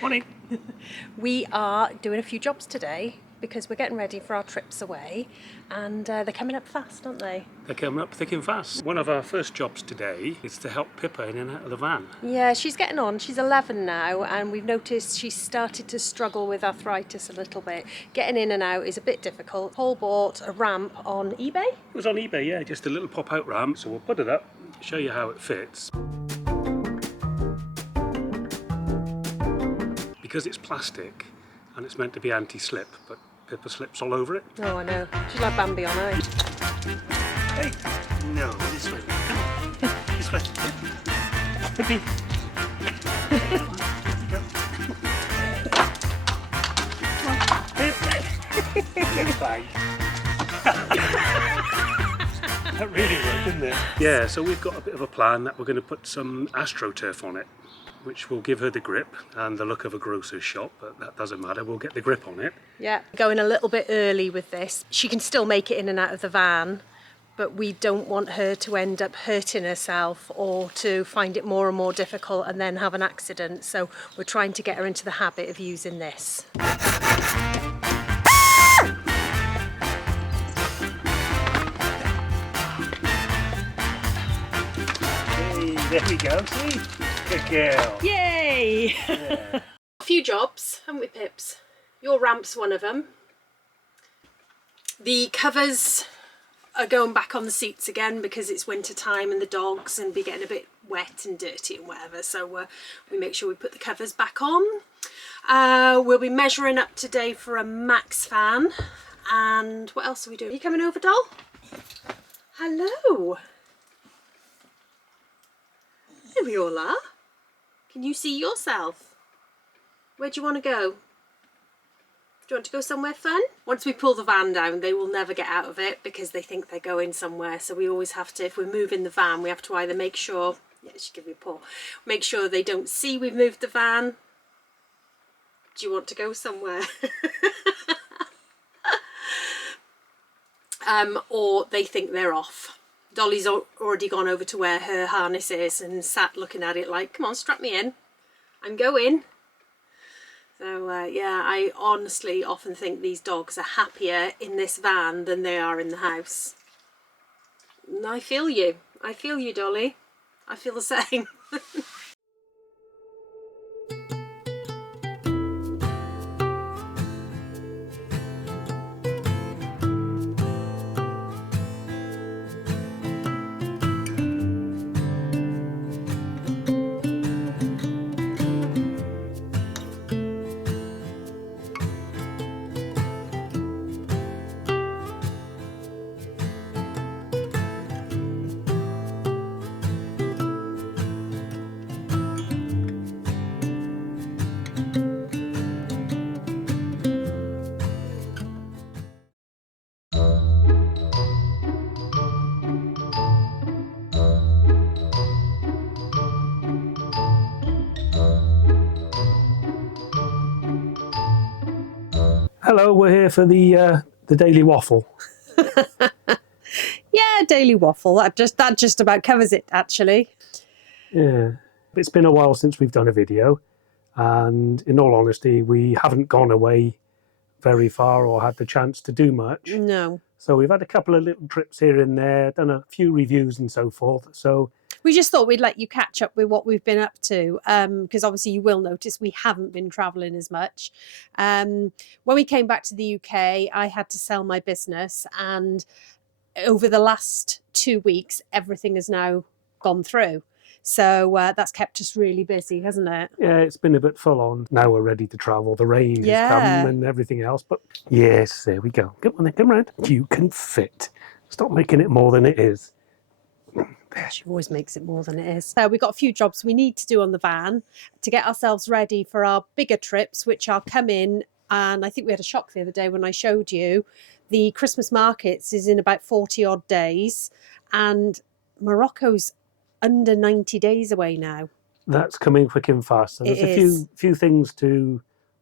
Morning. We are doing a few jobs today because we're getting ready for our trips away, and they're coming up fast, aren't they? They're coming up thick and fast. One of our first jobs today is to help Pippa in and out of the van. Yeah, she's getting on. She's 11 now, and we've noticed she's started to struggle with arthritis a little bit. Getting in and out is a bit difficult. Paul bought a ramp on eBay. It was on eBay, yeah, just a little pop-out ramp. So we'll put it up, show you how it fits. Because it's plastic and it's meant to be anti-slip, but Pippa slips all over it. Oh, I know. She's like Bambi on her. Hey! No, this way. Come on. This way. Pippi. Get back. That really worked, didn't it? Yeah, so we've got a bit of a plan that we're going to put some AstroTurf on it, which will give her the grip and the look of a grocer's shop, but that doesn't matter, we'll get the grip on it. Yeah, going a little bit early with this. She can still make it in and out of the van, but we don't want her to end up hurting herself or to find it more and more difficult and then have an accident. So we're trying to get her into the habit of using this. There we go, see? Good girl. Yay! Yeah. A few jobs, haven't we, Pips? Your ramp's one of them. The covers are going back on the seats again because it's winter time and the dogs and be getting a bit wet and dirty and whatever, so we make sure we put the covers back on. We'll be measuring up today for a max fan. And what else are we doing? Are you coming over, doll? Hello. There we all are. Can you see yourself? Where do you want to go? Do you want to go somewhere fun? Once we pull the van down, they will never get out of it because they think they're going somewhere. So we always have to, if we're moving the van, we have to either make sure, yeah, she give me a paw, make sure they don't see we've moved the van. Do you want to go somewhere? Or they think they're off. Dolly's already gone over to where her harness is and sat looking at it like, come on, strap me in. I'm going. So, yeah, I honestly often think these dogs are happier in this van than they are in the house. And I feel you. I feel you, Dolly. I feel the same. Hello, we're here for the daily waffle. Yeah, daily waffle. That just about covers it, actually. Yeah, it's been a while since we've done a video, and in all honesty, we haven't gone away very far or had the chance to do much. No. So we've had a couple of little trips here and there, done a few reviews and so forth. So we just thought we'd let you catch up with what we've been up to, because obviously you will notice we haven't been travelling as much. When we came back to the UK, I had to sell my business, and over the last 2 weeks, everything has now gone through. So that's kept us really busy, hasn't it? yeah, it's been a bit full on. Now we're ready to travel. The rain has come and everything else. But yes, there we go. Come on then, come round. You can fit. Stop making it more than it is. She always makes it more than it is. So we've got a few jobs we need to do on the van to get ourselves ready for our bigger trips, which are coming. And I think we had a shock the other day when I showed you. The Christmas markets is in about 40 odd days, and Morocco's under 90 days away now. That's coming quick and fast. So there's a few things to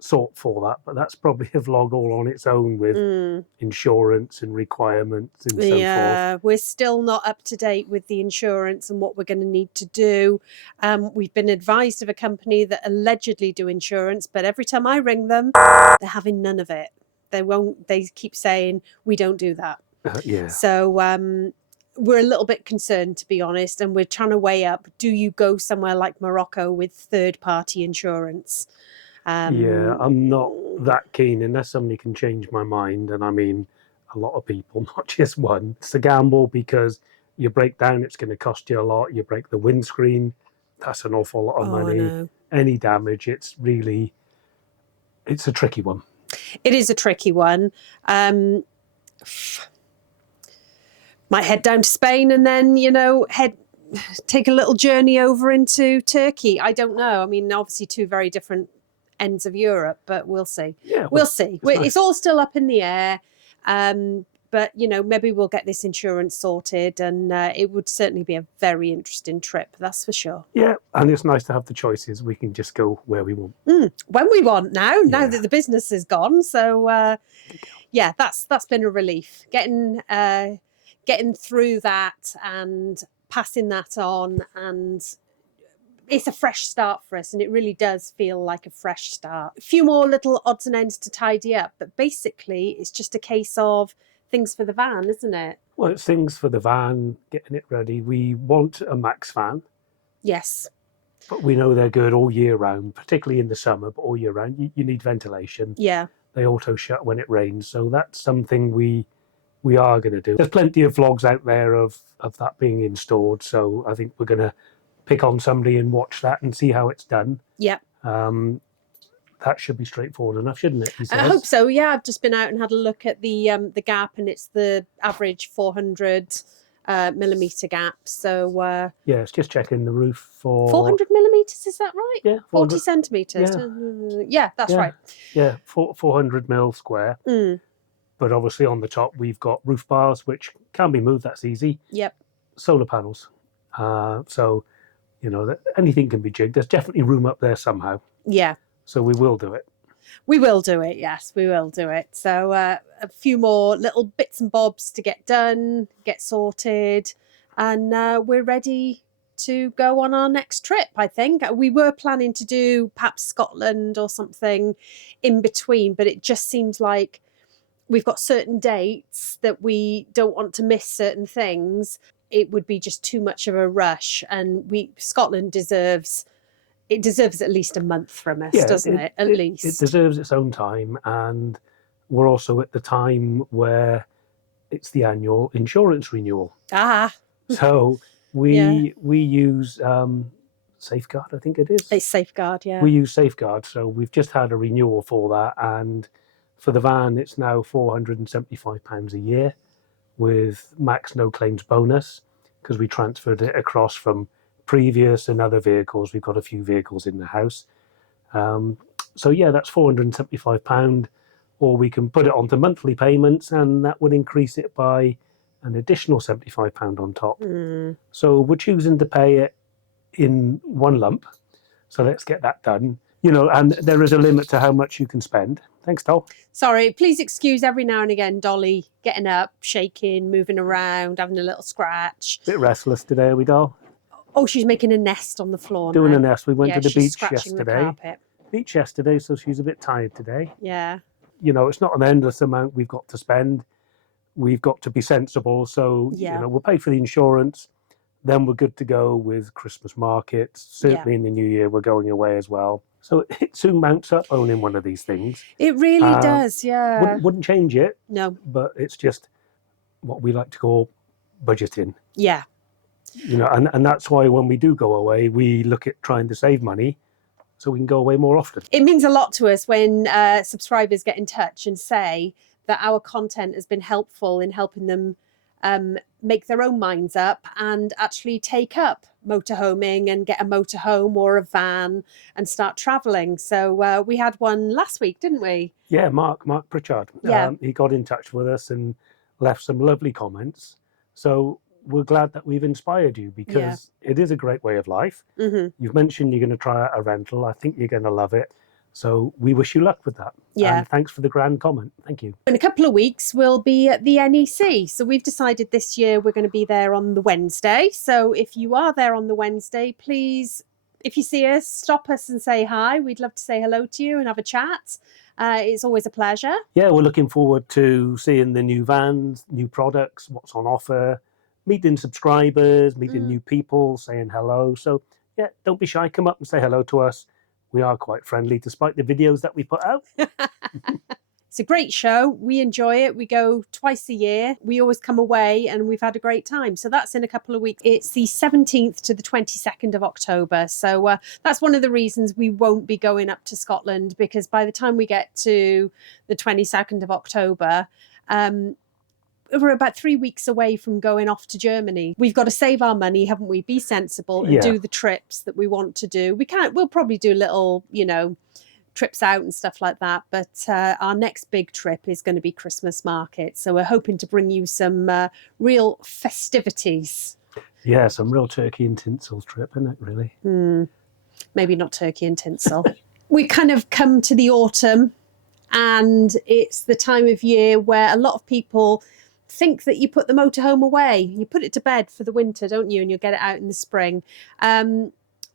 sort for that, but that's probably a vlog all on its own with insurance and requirements and so forth. We're still not up to date with the insurance and what we're going to need to do. We've been advised of a company that allegedly do insurance, but every time I ring them, they're having none of it. They keep saying, we don't do that. So we're a little bit concerned, to be honest, and we're trying to weigh up, do you go somewhere like Morocco with third-party insurance? I'm not that keen unless somebody can change my mind, and I mean a lot of people, not just one. It's a gamble because you break down, it's going to cost you a lot. You break the windscreen, that's an awful lot of money. Any damage, it's a tricky one. It is a tricky one. Might head down to Spain and then, take a little journey over into Turkey. I don't know. I mean, obviously two very different ends of Europe, but we'll see. We'll see. It's all still up in the air. But, maybe we'll get this insurance sorted, and it would certainly be a very interesting trip, that's for sure. Yeah, and it's nice to have the choices. We can just go where we want. When we want now that the business is gone. So, that's been a relief. Getting through that and passing that on, and it's a fresh start for us, and it really does feel like a fresh start. A few more little odds and ends to tidy up, but basically it's just a case of things for the van, isn't it? Well, it's things for the van, getting it ready. We want a Max van. Yes. But we know they're good all year round, particularly in the summer, but all year round. You need ventilation. Yeah. They auto shut when it rains, so that's something we are going to do. There's plenty of vlogs out there of that being installed, so I think we're going to pick on somebody and watch that and see how it's done. Yep. That should be straightforward enough, shouldn't it? He says. I hope so. Yeah, I've just been out and had a look at the gap, and it's the average 400 millimeter gap. So it's just checking the roof for 400 millimeters. Is that right? Yeah, 40 centimeters. Yeah, that's right. Yeah, 400 mil square. But obviously on the top we've got roof bars which can be moved. That's easy. Yep. Solar panels. So that anything can be jigged. There's definitely room up there somehow. Yeah. So we will do it. We will do it, yes, we will do it. So a few more little bits and bobs to get done, get sorted, and we're ready to go on our next trip, I think. We were planning to do perhaps Scotland or something in between, but it just seems like we've got certain dates that we don't want to miss certain things. It would be just too much of a rush, and Scotland deserves at least a month from us, doesn't it? At least. It deserves its own time, and we're also at the time where it's the annual insurance renewal. So we use Safeguard, I think it is. It's Safeguard, yeah. We use Safeguard, so we've just had a renewal for that, and for the van it's now £475 a year with max no claims bonus, because we transferred it across from previous and other vehicles. We've got a few vehicles in the house. So that's £475, or we can put it onto monthly payments, and that would increase it by an additional £75 on top. So we're choosing to pay it in one lump. So let's get that done. And there is a limit to how much you can spend. Thanks, Doll. Sorry, please excuse every now and again Dolly getting up, shaking, moving around, having a little scratch. Bit restless today, are we, Doll? Oh, she's making a nest on the floor Doing now. a nest. We went to the beach yesterday. So she's a bit tired today. Yeah. It's not an endless amount we've got to spend. We've got to be sensible. So, we'll pay for the insurance. Then we're good to go with Christmas markets. Certainly in the new year, we're going away as well. So it soon mounts up owning one of these things. It really does, yeah. Wouldn't change it. No. But it's just what we like to call budgeting. Yeah. And that's why when we do go away, we look at trying to save money so we can go away more often. It means a lot to us when subscribers get in touch and say that our content has been helpful in helping them make their own minds up and actually take up motorhoming and get a motorhome or a van and start travelling. So we had one last week, didn't we? Yeah, Mark Pritchard. Yeah. He got in touch with us and left some lovely comments. So we're glad that we've inspired you, because it is a great way of life. You've mentioned you're going to try out a rental. I think you're going to love it. So we wish you luck with that. Yeah. And thanks for the grand comment. Thank you. In a couple of weeks, we'll be at the NEC. So we've decided this year we're going to be there on the Wednesday. So if you are there on the Wednesday, please, if you see us, stop us and say hi. We'd love to say hello to you and have a chat. It's always a pleasure. Yeah, we're looking forward to seeing the new vans, new products, what's on offer, meeting subscribers, meeting new people, saying hello. So yeah, don't be shy. Come up and say hello to us. We are quite friendly, despite the videos that we put out. It's a great show. We enjoy it. We go twice a year. We always come away and we've had a great time. So that's in a couple of weeks. It's the 17th to the 22nd of October. So that's one of the reasons we won't be going up to Scotland, because by the time we get to the 22nd of October, we're about 3 weeks away from going off to Germany. We've got to save our money, haven't we? Be sensible and do the trips that we want to do. We'll probably do little, trips out and stuff like that. But our next big trip is going to be Christmas market. So we're hoping to bring you some real festivities. Yeah, some real turkey and tinsel trip, isn't it, really? Maybe not turkey and tinsel. We kind of come to the autumn, and it's the time of year where a lot of people think that you put the motorhome away. You put it to bed for the winter, don't you? And you'll get it out in the spring.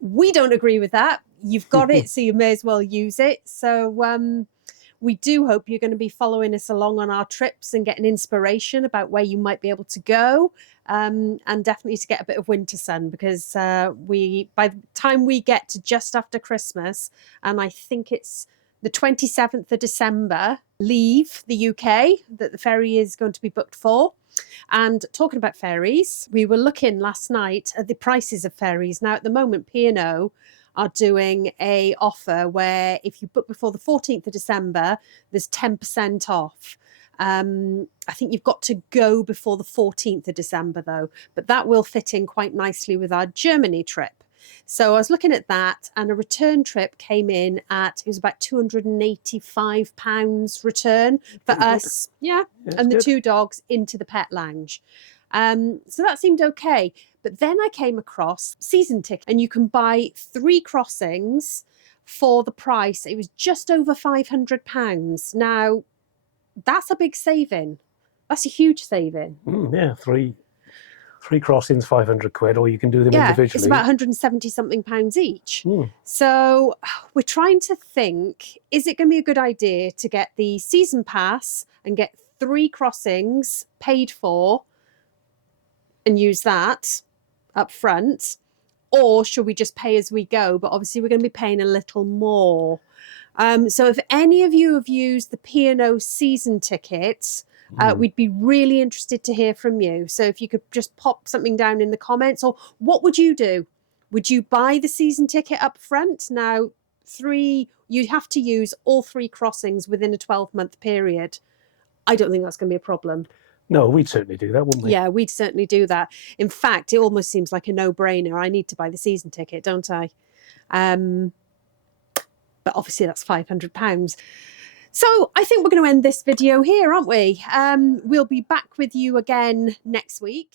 We don't agree with that. You've got it, so you may as well use it. So we do hope you're going to be following us along on our trips and getting inspiration about where you might be able to go, and definitely to get a bit of winter sun, because by the time we get to just after Christmas, and I think it's the 27th of December, leave the UK that the ferry is going to be booked for. And talking about ferries, we were looking last night at the prices of ferries. Now, at the moment, P&O are doing a offer where if you book before the 14th of December, there's 10% off. I think you've got to go before the 14th of December, though. But that will fit in quite nicely with our Germany trip. So I was looking at that, and a return trip came in it was about £285 return for us. Yeah. And the 2 dogs into the pet lounge. So that seemed okay. But then I came across season ticket, and you can buy 3 crossings for the price. It was just over £500. Now, that's a big saving. That's a huge saving. Yeah, three crossings, 500 quid, or you can do them individually. It's about 170 something pounds each. So we're trying to think, is it going to be a good idea to get the season pass and get 3 crossings paid for and use that up front, or should we just pay as we go? But obviously we're going to be paying a little more. So if any of you have used the P&O season tickets, we'd be really interested to hear from you. So if you could just pop something down in the comments, or what would you do? Would you buy the season ticket up front? Now, you'd have to use all 3 crossings within a 12-month period. I don't think that's going to be a problem. No, we'd certainly do that, wouldn't we? Yeah, we'd certainly do that. In fact, it almost seems like a no-brainer. I need to buy the season ticket, don't I? But obviously that's £500. So I think we're going to end this video here, aren't we? We'll be back with you again next week.